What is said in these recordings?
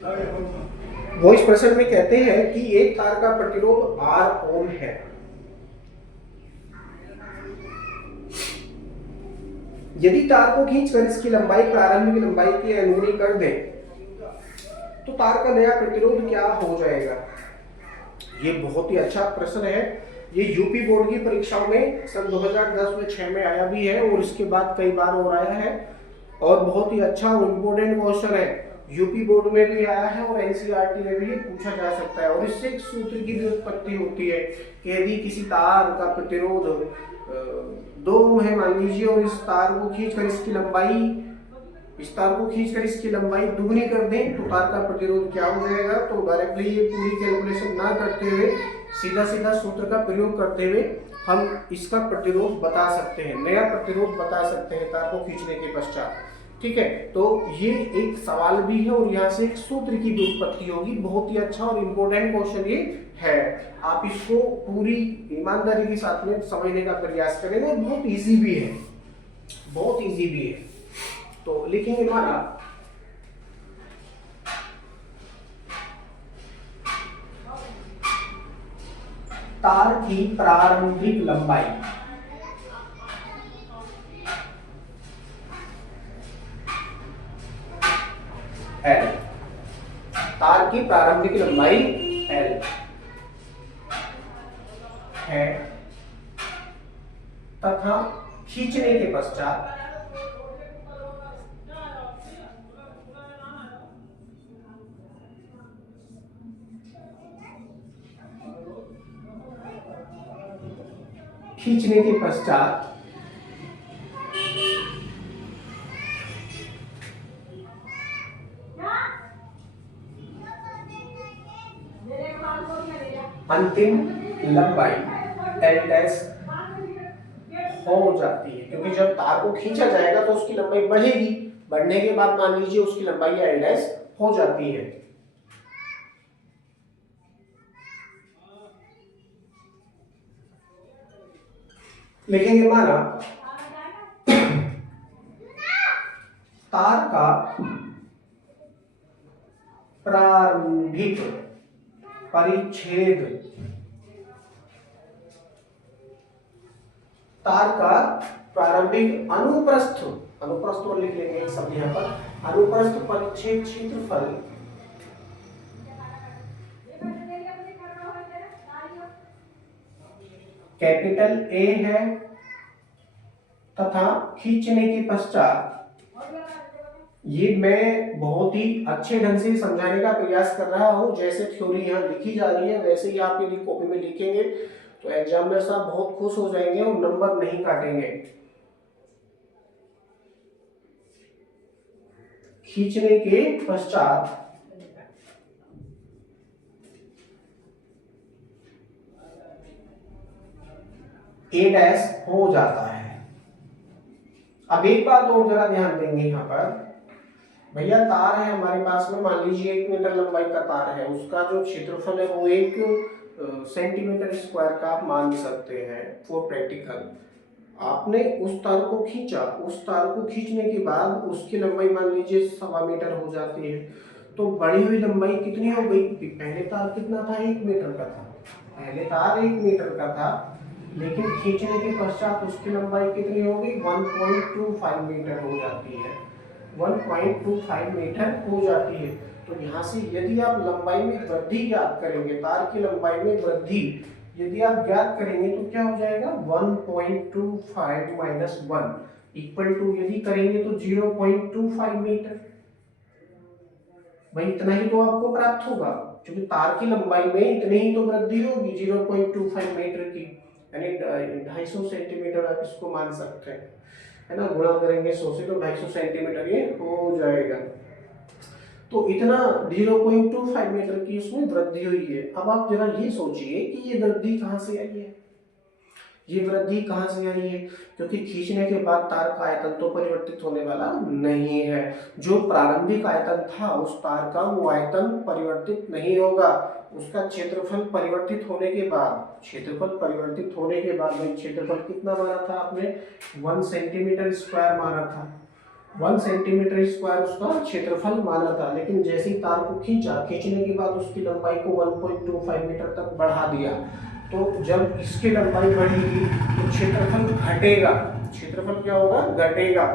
वो इस प्रश्न में कहते हैं कि एक तार का प्रतिरोध R ओम है। यदि तार को खींचकर इसकी लंबाई प्रारंभिक लंबाई की अनुगुनी कर दें तो तार का नया प्रतिरोध क्या हो जाएगा। ये बहुत ही अच्छा प्रश्न है। ये यूपी बोर्ड की परीक्षाओं में सन 2010 में 6 में आया भी है और इसके बाद कई बार और आया है और बहुत ही अच्छा और इम्पोर्टेंट क्वेश्चन है। यूपी बोर्ड में भी आया है और एनसीईआरटी में भी ये पूछा जा सकता है। और इससे एक सूत्र की भी उत्पत्ति होती है कि यदि किसी तार का प्रतिरोध 2 ओम है मान लीजिए और इस तार को खींचकर इसकी लंबाई दुगनी कर दें तो तार का प्रतिरोध क्या हो जाएगा। तो डायरेक्टली ये पूरी कैलकुलेशन ना करते हुए सीधा सीधा सूत्र का प्रयोग करते हुए हम इसका प्रतिरोध बता सकते हैं, नया प्रतिरोध बता सकते हैं तार को खींचने के पश्चात। ठीक है, तो ये एक सवाल भी है और यहाँ से एक सूत्र की भी उत्पत्ति होगी। बहुत ही अच्छा और इम्पोर्टेंट क्वेश्चन ये है। आप इसको पूरी ईमानदारी के साथ में समझने का प्रयास करेंगे। बहुत इजी भी है, बहुत इजी भी है। तो लिखेंगे हमारा तार की प्रारंभिक लंबाई L, तार की प्रारंभिक लंबाई L है तथा खींचने के पश्चात अंतिम लंबाई L डैश हो जाती है। क्योंकि जब तार को खींचा जाएगा तो उसकी लंबाई बढ़ेगी, बढ़ने के बाद मान लीजिए उसकी लंबाई L डैश हो जाती है। लिखेंगे माना तार का प्रारंभिक परिच्छेद, तार का प्रारंभिक अनुप्रस्थ और लिख लेंगे एक शब्द यहाँ पर, अनुप्रस्थ परिच्छेद क्षेत्रफल कैपिटल A है तथा खींचने के पश्चात, ये मैं बहुत ही अच्छे ढंग से समझाने का प्रयास कर रहा हूं। जैसे थ्योरी यहाँ लिखी जा रही है वैसे ही आप यदि कॉपी में लिखेंगे तो एग्जामिनर साहब बहुत खुश हो जाएंगे और नंबर नहीं काटेंगे। खींचने के पश्चात A डैश हो जाता है। अब एक बात और जरा ध्यान देंगे यहाँ पर, भैया तार है हमारे पास में, मान लीजिए 1 मीटर लंबाई का तार है, उसका जो क्षेत्रफल है वो 1 सेंटीमीटर स्क्वायर का आप मान सकते हैं फॉर प्रैक्टिकल। आपने उस तार को खींचा, उस तार को खींचने के बाद उसकी लंबाई मान लीजिए 1.25 मीटर हो जाती है। तो बढ़ी हुई लंबाई कितनी हो गई। पहले तार कितना था, 1 मीटर का था, पहले तार 1 मीटर का था, लेकिन खींचने के पश्चात उसकी लंबाई कितनी हो गई, 1.25 मीटर हो जाती है, 1.25 मीटर हो जाती है। तो यहाँ से यदि आप लंबाई में वृद्धि ज्ञात करेंगे, तार की लंबाई में वृद्धि यदि आप ज्ञात करेंगे तो क्या हो जाएगा, 1.25 माइनस 1 इक्वल टू, यदि करेंगे तो 0.25 मीटर। भाई इतना ही तो आपको प्राप्त होगा, क्योंकि तार की लंबाई में इतनी ही तो वृद्धि होगी 0.25 मीटर की, यानी 250 सेंटीमीटर आप इसको मान सकते हैं, है ना। गुणा करेंगे 100 से तो 250 सेंटीमीटर ये हो जाएगा। तो इतना 0.25 मीटर की उसमें वृद्धि हुई है। अब आप जरा ये सोचिए कि ये वृद्धि कहाँ से आई है, ये वृद्धि कहाँ से आई है, क्योंकि खींचने के बाद तार का आयतन तो परिवर्तित होने वाला नहीं है। जो प्रारंभिक आयतन था उस तार का वो आयतन परिवर्तित नहीं होगा, उसका क्षेत्रफल परिवर्तित होने के बाद, भाई क्षेत्रफल कितना माना था आपने, 1 सेंटीमीटर स्क्वायर माना था। 1 सेंटीमीटर स्क्वायर उसका क्षेत्रफल माना था, लेकिन जैसे ही तार को खींचने के बाद उसकी लंबाई को 1.25 मीटर तक बढ़ा दिया, तो जब इसकी लंबाई बढ़ेगी तो क्षेत्रफल घटेगा। क्षेत्रफल क्या होगा? घटेगा।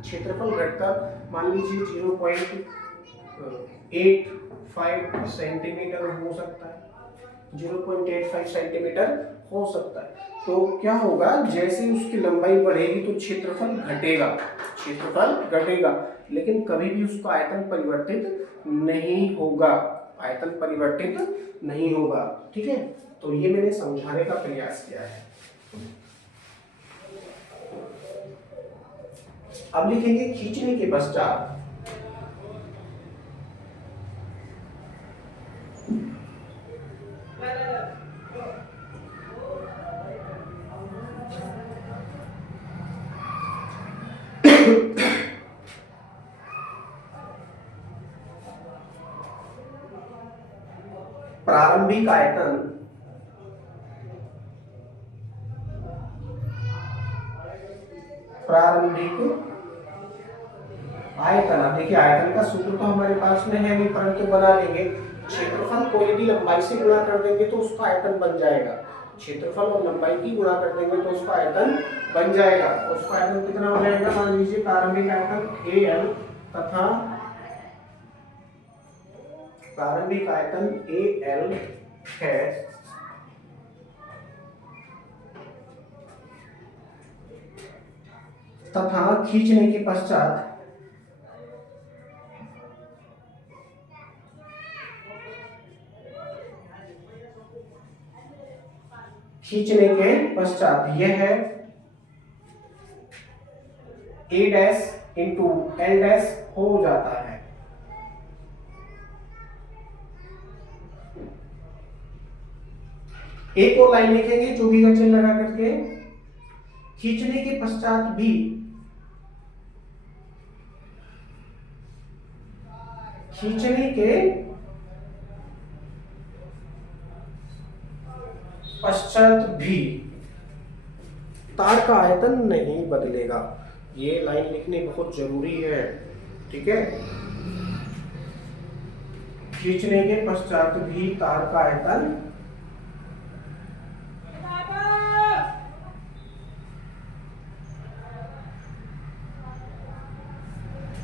क्षेत्रफल घटकर मान लीजिए 0.85 सेंटीमीटर हो सकता है, 0.85 सेंटीमीटर हो सकता है। तो क्या होगा, जैसे ही उसकी लंबाई बढ़ेगी तो क्षेत्रफल घटेगा, क्षेत्रफल घटेगा, लेकिन कभी भी उसका आयतन परिवर्तित नहीं होगा, आयतन परिवर्तित नहीं होगा। ठीक है, तो ये मैंने समझाने का प्रयास किया है। अब लिखेंगे खींचने के पश्चात प्रारंभिक आयतन अब देखिए आयतन का सूत्र तो हमारे पास में है नहीं, परंतु बना लेंगे। क्षेत्रफल को यदि लंबाई से गुणा कर देंगे तो उसका आयतन बन जाएगा। क्षेत्रफल और लंबाई की गुणा कर देंगे तो उसका आयतन बन जाएगा। उसका आयतन कितना हो जाएगा? मान लीजिए प्रारंभिक आयतन AL तथा प्रारंभिक आयतन AL है तथा खींचने के पश्चात यह है A dash into L dash हो जाता है। एक और लाइन लिखेंगे जो भी का चिन्ह लगा करके, खींचने के पश्चात भी तार का आयतन नहीं बदलेगा। ये लाइन लिखनी बहुत जरूरी है। ठीक है, खींचने के पश्चात भी तार का आयतन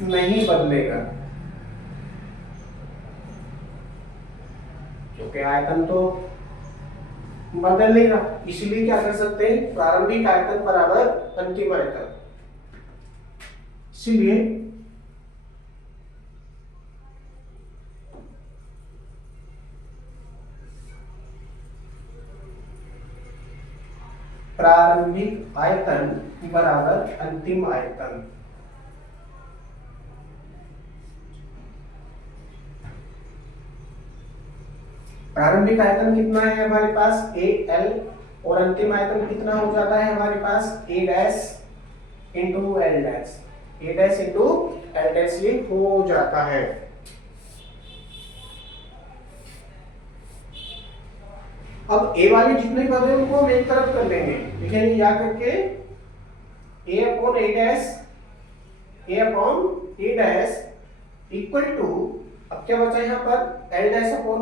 नहीं बदलेगा, क्योंकि आयतन तो बदलेगा। इसलिए क्या कर सकते हैं, प्रारंभिक आयतन बराबर अंतिम आयतन। इसलिए प्रारंभिक आयतन बराबर अंतिम आयतन। प्रारंभिक आयतन कितना है हमारे पास? AL, और अंतिम आयतन कितना हो जाता है हमारे पास? A dash into L dash, A dash into L dash ये हो जाता है। अब A वाले जितने पद हैं उनको हम एक तरफ कर लेंगे, लिखेंगे या करके A upon A dash equal to, अब क्या बचा यहाँ पर? L dash upon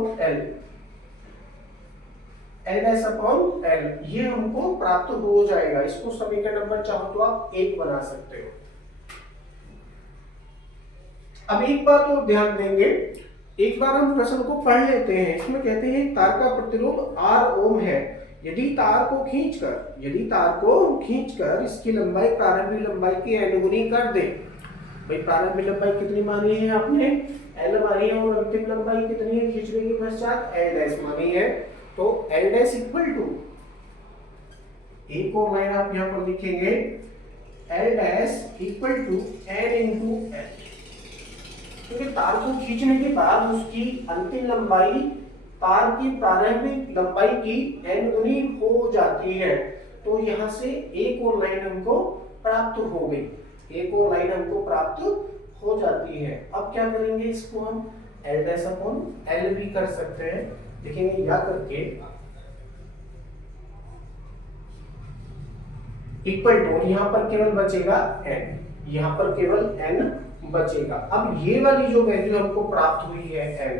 L dash upon L, ये हमको प्राप्त हो जाएगा। इसको समीकरण नंबर चाहो तो आप 1 बना सकते हो। अब एक बात और ध्यान देंगे, एक बार हम प्रश्न को पढ़ लेते हैं। इसमें कहते हैं तार का प्रतिरोध R ओम है, यदि तार को खींचकर इसकी लंबाई प्रारंभिक लंबाई की अनुगुनी कर दे। भाई प्रारंभिक लंबाई कितनी मानी है आपने? L मानी है, और अंतिम लंबाई कितनी है खींचने के पश्चात? L डैश मानी है। तो L डैश इक्वल टू, एक और लाइन आप यहाँ पर लिखेंगे, L dash equal to N into L, क्योंकि तार को खींचने के बाद उसकी अंतिम लंबाई तार की प्रारंभिक लंबाई की n गुनी हो जाती है। तो यहाँ से एक और लाइन हमको प्राप्त हो गई, एक और लाइन हमको प्राप्त हो जाती है। अब क्या करेंगे, इसको हम L डैश अपॉन L भी कर सकते हैं, लिखेंगे या करके इक्वल टू, यहाँ पर केवल बचेगा n, यहाँ पर केवल n बचेगा। अब ये वाली जो वैल्यू हमको प्राप्त हुई है n,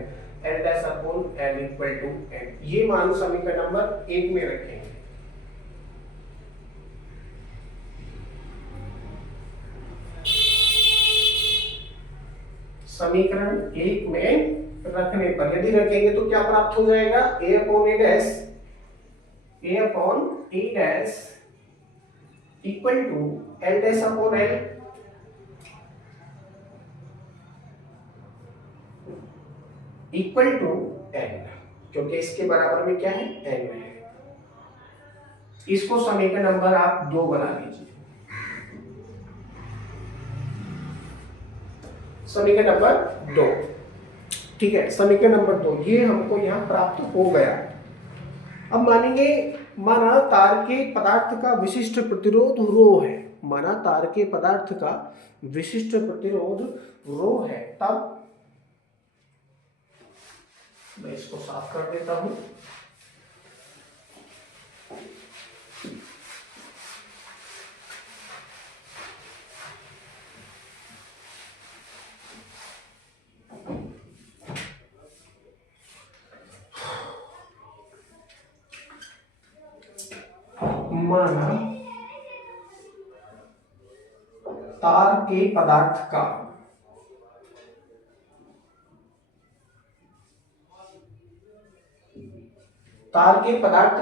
l dash upon l equal to n, ये मान समीकरण नंबर 1 में रखेंगे। समीकरण 1 में रखने पर यदि रखेंगे तो क्या प्राप्त हो जाएगा, a upon a dash equal to l dash upon l equal to n, क्योंकि इसके बराबर में क्या है, n है। इसको समीकरण नंबर आप 2 बना लीजिए। समीकरण नंबर 2, ठीक है, समीकरण नंबर 2 ये हमको यहाँ प्राप्त हो गया। अब मानेंगे, माना तार के पदार्थ का विशिष्ट प्रतिरोध रो है, माना तार के पदार्थ का विशिष्ट प्रतिरोध रो है, तब मैं इसको साफ कर देता हूं। माना तार के पदार्थ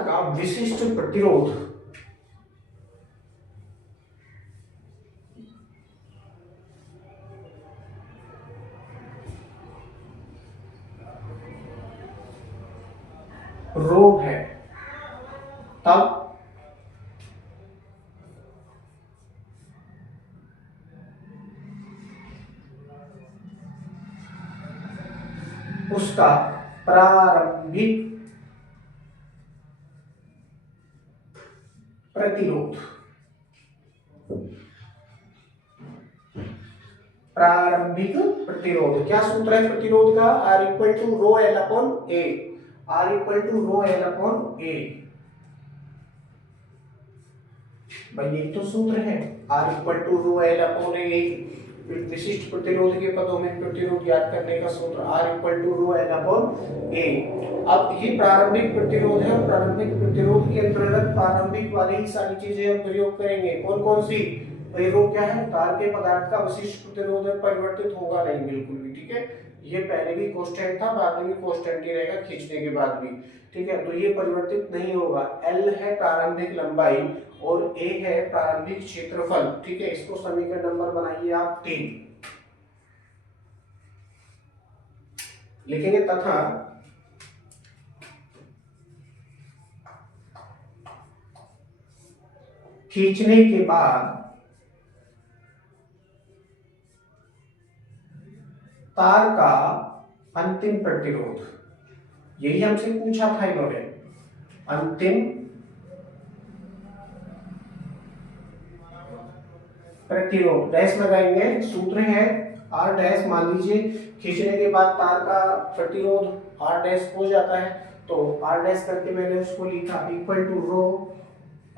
का विशिष्ट प्रतिरोध रो है, तब उसका प्रारंभिक प्रतिरोध क्या सूत्र है प्रतिरोध का, R equal to rho L upon A, R equal to rho L upon A. भाई ये तो सूत्र है, R equal to rho L upon A, विशिष्ट प्रतिरोध के पदों में प्रतिरोध ज्ञात करने का सूत्र R equal to rho L upon A. अब ये प्रारंभिक प्रतिरोध है, प्रारंभिक प्रतिरोध के अंतर्गत प्रारंभिक वाली ही सारी चीजें हम प्रयोग करेंगे। कौन कौन सी, रो क्या है, तार के पदार्थ का विशिष्ट प्रतिरोध परिवर्तित होगा नहीं बिल्कुल भी, ठीक है, ये पहले भी कांस्टेंट था, बाद में भी कांस्टेंट ही रहेगा खींचने के बाद भी, ठीक है, तो ये परिवर्तित नहीं होगा। L है प्रारंभिक लंबाई और A है प्रारंभिक क्षेत्रफल, ठीक है, इसको समीकरण नंबर बनाइए आप 3, लिखेंगे तथा खींचने के बाद तार का अंतिम प्रतिरोध, यही हमसे पूछा था इन्होंने, अंतिम प्रतिरोध डैश लगाएंगे, सूत्र है R डैश, मान लीजिए खींचने के बाद तार का प्रतिरोध R डैश हो जाता है, तो R डैश करके मैंने उसको लिखा equal to rho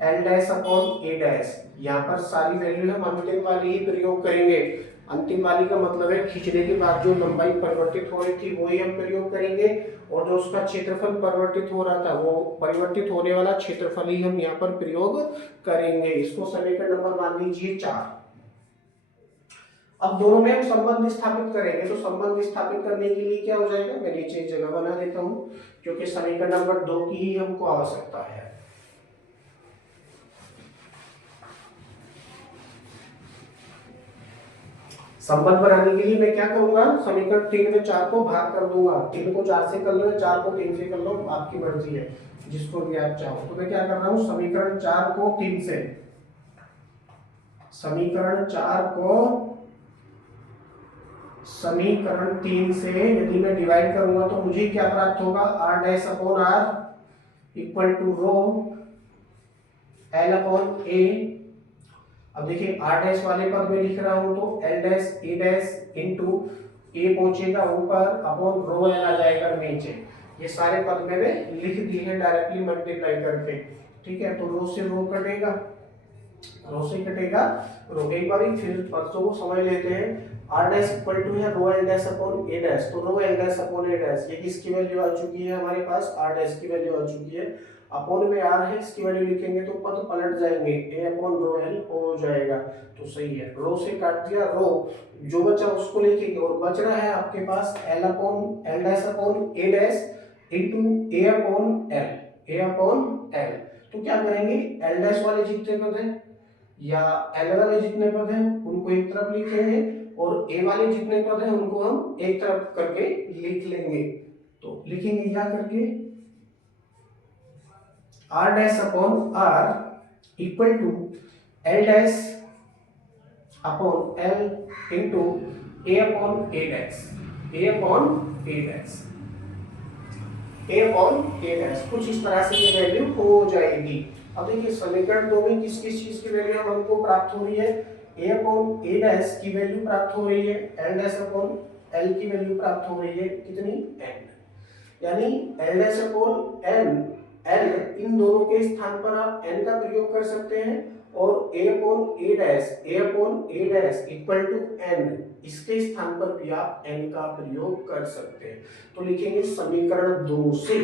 L dash upon A dash. यहाँ पर सारी वैल्यू हम अंतिम वाली ही प्रयोग करेंगे, अंतिम वाली का मतलब है खींचने के बाद जो लंबाई परिवर्तित हो रही थी वही हम प्रयोग करेंगे, और जो उसका क्षेत्रफल परिवर्तित हो रहा था वो परिवर्तित होने वाला क्षेत्रफल ही हम यहाँ पर प्रयोग करेंगे। इसको समीकरण नंबर मान लीजिए 4। अब दोनों में हम संबंध स्थापित करेंगे, तो संबंध स्थापित करने के लिए क्या हो जाएगा, मैं नीचे जगह बना देता हूँ क्योंकि समीकरण नंबर 2 की ही हमको आवश्यकता है। संबंध बनाने के लिए मैं क्या करूंगा, समीकरण 3 में 4 को भाग कर दूंगा, 3 को 4 से कर लो, 4 को 3 से कर लो, आपकी मर्जी है, जिसको भी आप चाहो। तो मैं क्या कर रहा हूं, समीकरण 4 को 3 से, समीकरण 4 को समीकरण 3 से यदि मैं डिवाइड करूंगा तो मुझे क्या प्राप्त होगा, R dash upon R equal to rho L upon A। अब देखिए R डैश वाले पद में लिख रहा हूं तो L dash A dash into A पहुंचेगा ऊपर अपॉन रो L आ जाएगा नीचे। ये सारे पद मैंने लिख दिए हैं डायरेक्टली मल्टीप्लाई करके, ठीक है, तो रो से रो कटेगा, रो से कटेगा रो। एक बार फिर बच्चों को समझ लेते हैं। आर डैश इक्वल टू है रो L dash upon A dash. तो रो L dash upon A dash ये किसकी वैल्यू आ चुकी है हमारे पास, आर डैश की वैल्यू आ चुकी है। अपॉन में आर है, इसकी वैल्यू लिखेंगे तो पद पलट जाएंगे, ए अपॉन रो एल हो जाएगा। तो सही है, रो से काट दिया रो, जो बचा उसको लिखेंगे और बच रहा है आपके पास L upon L dash upon A dash into A upon L, A upon L. तो क्या करेंगे, एल डैश वाले जितने पद हैं या एल वाले जितने पद हैं उनको एक तरफ लिखेंगे और ए वाले जितने पद हैं उनको हम एक तरफ करके लिख लेंगे। तो लिखेंगे क्या करके, R dash upon R equal to L dash upon L into A upon A dash, A upon A dash, A upon A dash. कुछ इस तरह से ये वैल्यू हो जाएगी। अब देखिए समीकरण 2 में किस किस चीज की वैल्यू हमको प्राप्त हो रही है, a अपॉन ए डैश की वैल्यू प्राप्त हो रही है, l डैश अपॉन l की वैल्यू प्राप्त हो रही है कितनी, n। यानी l dash upon n, l इन दोनों के स्थान पर आप n का प्रयोग कर सकते हैं और a upon A dash, a upon A dash equal to n इसके स्थान पर भी आप n का प्रयोग कर सकते हैं। तो लिखेंगे समीकरण 2 से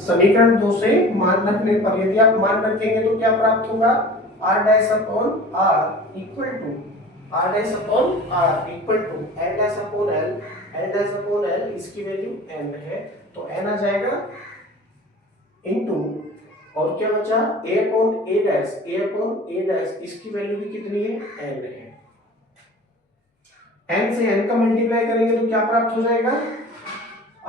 समीकरण 2 से मान रखने पर यदि आप मान रखेंगे तो क्या प्राप्त होगा, r dash upon r equal to r dash upon r equal to l dash upon l, l dash upon l इसकी वैल्यू n है तो n आ जाएगा इनटू और क्या बचा a upon a dash, a upon a dash इसकी value भी कितनी है, n है। n से n का मल्टीप्लाई करेंगे तो क्या प्राप्त हो जाएगा,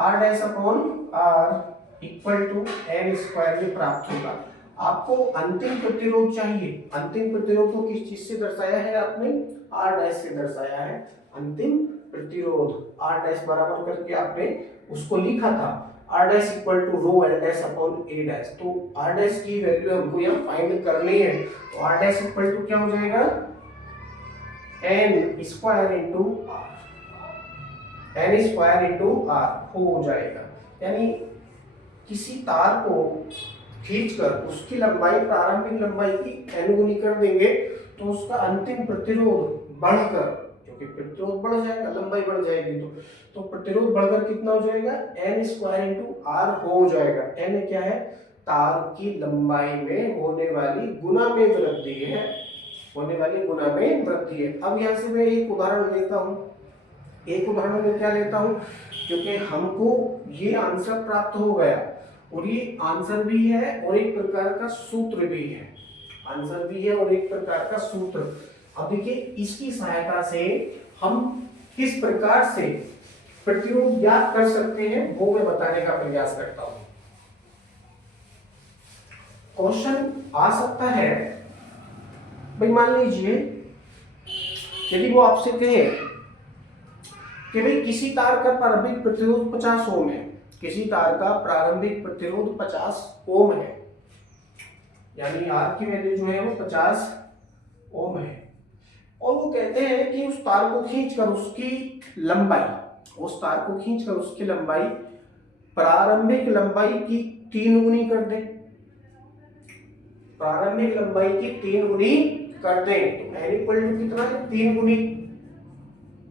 r dash upon r equal to N square ये प्राप्त होगा। आपको अंतिम प्रतिरोध चाहिए, अंतिम प्रतिरोध को किस चीज से दर्शाया है आपने, आर डैश से दर्शाया है। अंतिम प्रतिरोध आर डैश बराबर करके आपने उसको लिखा था, R dash equal to rho L dash upon A dash. तो आर डैश की वैल्यू हमको यहाँ फाइंड करनी है तो आर डैश इक्वल टू क्या हो जाएगा, N square into R, N square into R हो जाएगा। यानी किसी तार को खींचकर उसकी लंबाई प्रारंभिक लंबाई की n गुनी कर देंगे तो उसका अंतिम प्रतिरोध बढ़कर, क्योंकि प्रतिरोध बढ़ जाएगा लंबाई बढ़ जाएगी तो प्रतिरोध बढ़कर कितना हो जाएगा, n स्क्वायर इंटू आर हो जाएगा। n क्या है, तार की लंबाई में होने वाली गुना में वृद्धि है, होने वाली गुना में वृद्धि है। अब यहाँ से मैं एक उदाहरण लेता हूँ, एक उदाहरण में क्या लेता हूँ, क्योंकि हमको ये आंसर प्राप्त हो गया और ये आंसर भी है और एक प्रकार का सूत्र भी है, आंसर भी है और एक प्रकार का सूत्र। अब देखिए इसकी सहायता से हम किस प्रकार से प्रतिरोध ज्ञात कर सकते हैं वो मैं बताने का प्रयास करता हूं। क्वेश्चन आ सकता है भाई, मान लीजिए यदि वो आपसे कहे कि भाई किसी तार का प्रारंभिक प्रतिरोध 50 ओम है, किसी तार का प्रारंभिक प्रतिरोध 50 ओम है, यानी आर की वैल्यू जो है वो 50 ओम है और वो कहते हैं कि उस तार को खींचकर उसकी लंबाई, उस तार को खींचकर उसकी लंबाई प्रारंभिक लंबाई की 3 गुनी कर दे, प्रारंभिक लंबाई की 3 गुनी कर दे। तो n इक्वल टू कितना है, 3 गुनी,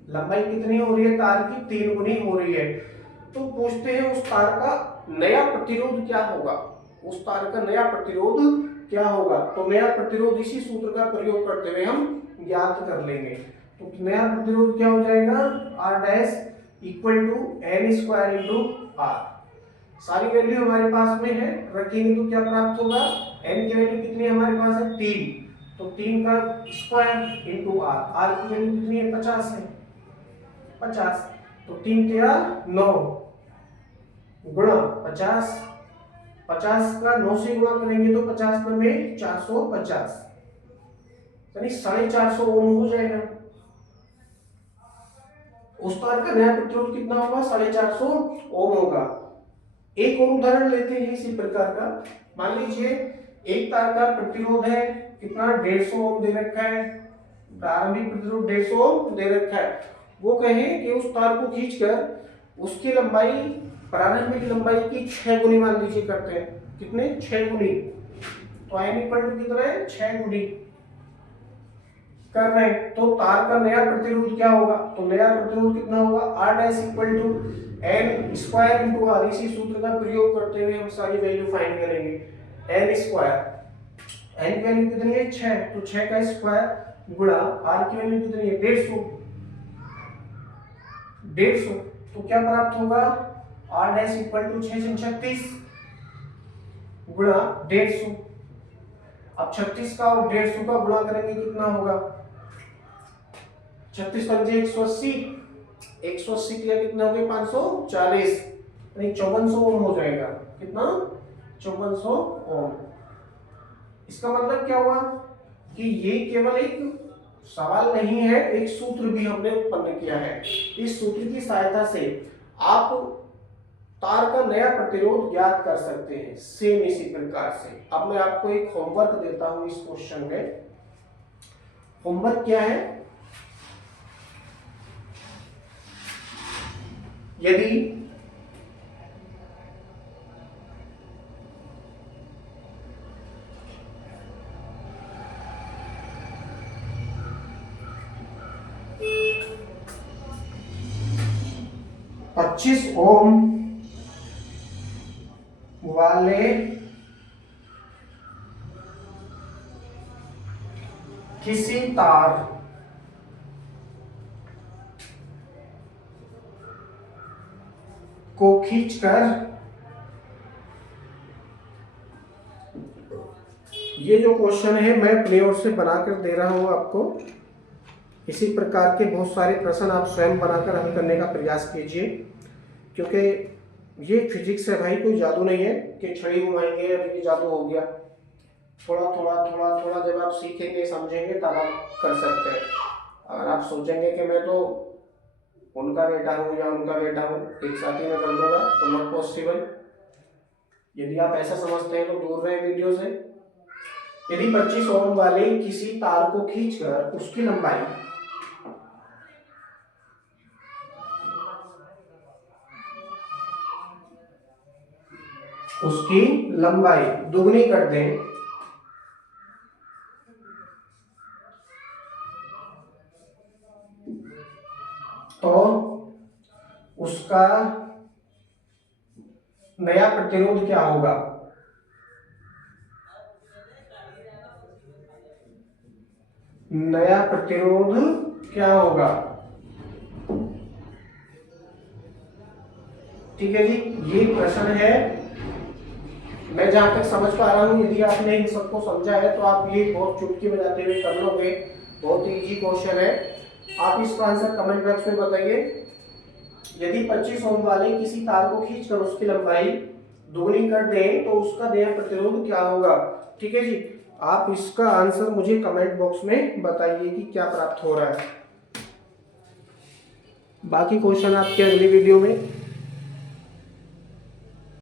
लंबाई कितनी हो रही है तार की, 3 गुनी हो रही है। तो पूछते हैं उस तार का नया प्रतिरोध क्या होगा, उस तार का नया प्रतिरोध क्या होगा। तो नया प्रतिरोध इसी सूत्र का प्रयोग करते हुए हम ज्ञात कर लेंगे। तो नया प्रतिरोध क्या हो जाएगा, R dash equal to N square into R. सारी वैल्यू हमारे पास में है, रखेंगे तो क्या प्राप्त होगा, एन की वैल्यू कितनी हमारे पास है 3, तो 3 का स्क्वायर इंटू आर, आर की वैल्यू कितनी है 50 है, 50 तो 3 तेरा 9 गुणा 50, 50 का 9 से गुणा करेंगे तो 50 में 450, यानी 450 ओम हो जाएगा। उस तार का नया प्रतिरोध कितना होगा, 450 ओम होगा। एक और उदाहरण लेते हैं इसी प्रकार का। मान लीजिए एक तार का प्रतिरोध है कितना 150 ओम दे रखा है, प्रारंभिक प्रतिरोध 150 ओम दे रखा है। वो कहे कि उस तार को खींचकर उसकी लंबाई प्रारंभिक लंबाई की 6 गुनी मान लीजिए करते हैं, कितने 6 गुनी, तो n इक्वल कितना है 6 गुनी कर रहे हैं। तो तार का नया प्रतिरोध क्या होगा, तो नया प्रतिरोध कितना होगा R dash equal to n square into R. इसी सूत्र का प्रयोग करते हुए हम सारी वैल्यू फाइंड करेंगे। n स्क्वायर, n की वैल्यू कितनी है 6, तो 6 का स्क्वायर गुणा r की वैल्यू कितनी है 150, तो क्या प्राप्त होगा r डैश इक्वल टू 6 36 गुणा 150। अब 36 का और 150 का गुणा करेंगे कितना होगा, 36 पंजे 180, 180 के लिए कितना हो गया 540, यानी 5400 ओम हो जाएगा। कितना 5400 ओम। इसका मतलब क्या हुआ कि ये केवल एक सवाल नहीं है, एक सूत्र भी हमने उत्पन्न किया है। इस सूत्र की सहायता से आप तार का नया प्रतिरोध ज्ञात कर सकते हैं, सेम इसी प्रकार से। अब मैं आपको एक होमवर्क देता हूं इस क्वेश्चन में। होमवर्क क्या है, यदि पच्चीस ओम वाले किसी तार को खींचकर, ये जो क्वेश्चन है मैं अपनी ओर से बनाकर दे रहा हूं आपको। इसी प्रकार के बहुत सारे प्रश्न आप स्वयं बनाकर हल करने का प्रयास कीजिए, क्योंकि ये फिजिक्स है भाई, कोई जादू नहीं है कि छड़ी घुमाएंगे अभी जादू हो गया। थोड़ा थोड़ा थोड़ा थोड़ा जब आप सीखेंगे समझेंगे तब आप कर सकते हैं। अगर आप सोचेंगे कि मैं तो उनका बेटा हूँ या उनका बेटा हूँ, एक साथ ही में कर लूंगा, तो नॉट पॉसिबल। यदि आप ऐसा समझते हैं तो दूर रहे वीडियो से। यदि 25 ओम वाले किसी तार को खींचकर उसकी लंबाई दुगनी कर दें, तो उसका नया प्रतिरोध क्या होगा, नया प्रतिरोध क्या होगा। ठीक है जी, ये प्रश्न है। मैं जहां तक समझ पा रहा हूं, यदि आपने इन सबको समझा है तो आप ये बहुत चुटकी बजाते हुए कर लोगे। बहुत इजी क्वेश्चन है। आप इसका आंसर कमेंट बॉक्स में बताइए। यदि 25 ओम वाले किसी तार को खींचकर उसकी लंबाई दोगुनी कर दें तो उसका नया प्रतिरोध क्या होगा। ठीक है जी, आप इसका आंसर मुझे कमेंट बॉक्स में बताइए कि क्या प्राप्त हो रहा है। बाकी क्वेश्चन आपके अगली वीडियो में